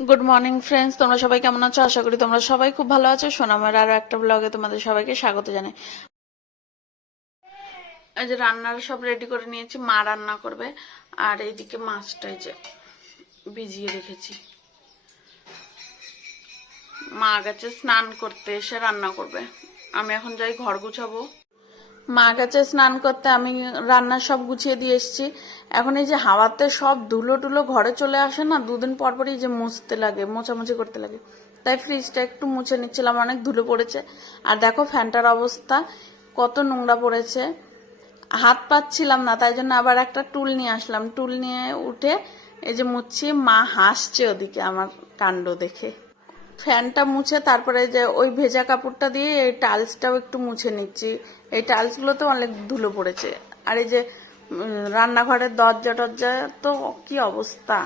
Good morning friends তোমরা সবাই কেমন আছো? আশা করি তোমরা সবাই খুব ভালো আছো। সোনামের আরও একটা ব্লগে তোমাদের সবাইকে স্বাগত জানাই। এই যে রান্নার সব রেডি করে নিয়েছি। মা রান্না করবে। আর এইদিকে মাছটা এই যে ভিজিয়ে রেখেছি। মা গেছে স্নান করতে এসে রান্না করবে। আমি এখন যাই ঘর গুছাবো। মা গেছে স্নান করতে আমি রান্না সব গুছিয়ে দিয়ে এসেছি। এখন এই যে হাওয়াতে সব ধুলো টুলো ঘরে চলে আসে না, দুদিন পর পরই যে মুছতে লাগে, মোছামুছি করতে লাগে। তাই ফ্রিজটা একটু মুছে নিচ্ছিলাম, অনেক ধুলো পড়েছে। আর দেখো ফ্যানটার অবস্থা, কত নোংরা পড়েছে। হাত পাচ্ছিলাম না, তাই জন্য আবার একটা টুল নিয়ে আসলাম। টুল নিয়ে উঠে এই যে মুছছি, মা হাসছে ওদিকে আমার কাণ্ড দেখে। ফ্যানটা মুছে তারপরে যে ওই ভেজা কাপড়টা দিয়ে এই টাইলসটাও একটু মুছে নিচ্ছি। এই টালসগুলোতে অনেক ধুলো পড়েছে। আর এই যে রান্নাঘরের দরজা টরজা তো কি অবস্থা?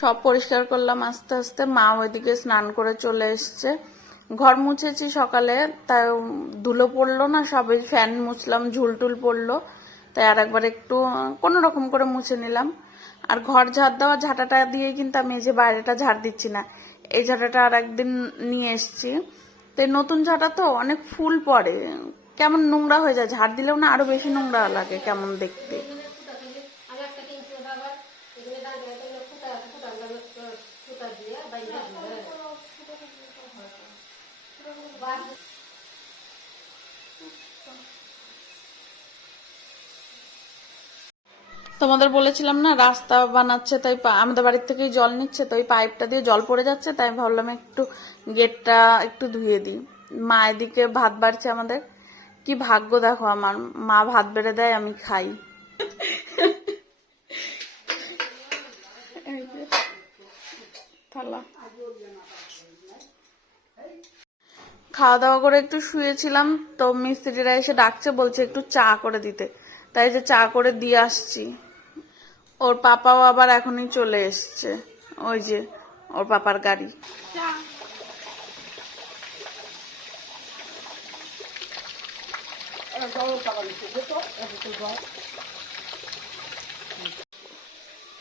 সব পরিষ্কার করলাম আস্তে আস্তে। মা ওইদিকে স্নান করে চলে এসছে। ঘর মুছেছি সকালে, তাই ধুলো পড়ল না সবই ফ্যান মুছলাম, ঝুলটুল পড়ল। তাই আর একবার একটু কোনো রকম করে মুছে নিলাম। আর ঘর ঝাড় দেওয়া ঝাঁটাটা দিয়ে কিন্তু আমি এই যে বাইরেটা ঝাড় দিচ্ছি না, এই ঝাঁটাটা আর একদিন নিয়ে এসছি। তো নতুন ঝাঁটা তো অনেক ফুল পড়ে, কেমন নোংরা হয়ে যায়। ঝাড় দিলেও না আরও বেশি নোংরা লাগে, কেমন দেখতে। তোমাদের বলেছিলাম না রাস্তা বানাচ্ছে তাই আমাদের বাড়ির থেকেই জল নিচ্ছে তো ওই পাইপটা দিয়ে জল পড়ে যাচ্ছে তাই ভাবলাম একটু গেটটা একটু ধুয়ে দিই। মা এদিকে ভাত বাড়ছে আমাদের। কি ভাগ্য দেখো আমার। মা ভাত বেড়ে দেয় আমি খাই। খাওয়া দাওয়া করে একটু শুয়েছিলাম তো মিস্ত্রিরা এসে ডাকছে বলছে একটু চা করে দিতে। তাই যে চা করে দিয়ে আসছি। ওর পাপাও আবার এখনই চলে এসছে। ওই যে ওর পাপার গাড়ি।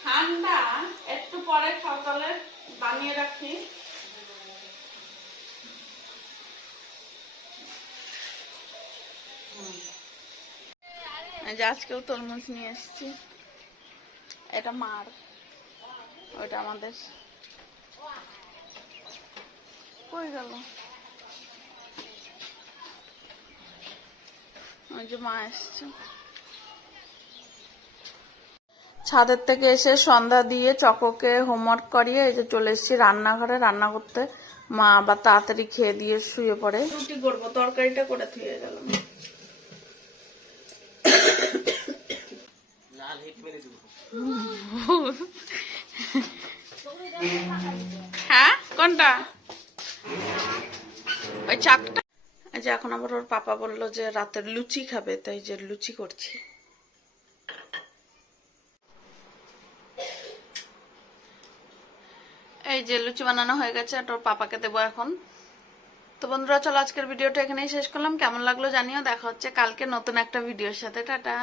ঠান্ডা একটু পরে বানিয়ে রাখি। আজকেও তরমুজ নিয়ে এসেছি। এটা মার। ওইটা আমাদের। কই গেল? ওই যে মা এসছে। ছাদের থেকে এসে সন্ধ্যা দিয়ে চককে হোমওয়ার্ক করিয়ে এই যে চলে এসেছি রান্নাঘরে। রান্না করতে মা আবার তাড়াতাড়ি খেয়ে দিয়ে শুয়ে পড়ে। রুটি করব, তরকারিটা করে থুয়ে গেলাম হ্যাঁ কোনটা ওই চাকটা যে এখন আবার ওর পাপা বলল যে রাতের লুচি খাবে, তাই যে লুচি করছি। এই যে লুচি বানানো হয়ে গেছে ওর পাপাকে দেবো এখন। তো বন্ধুরা, চলো আজকের ভিডিওটা এখানেই শেষ করলাম। কেমন লাগল জানিও, দেখা হচ্ছে কালকে নতুন একটা ভিডিওর সাথে। টাটা।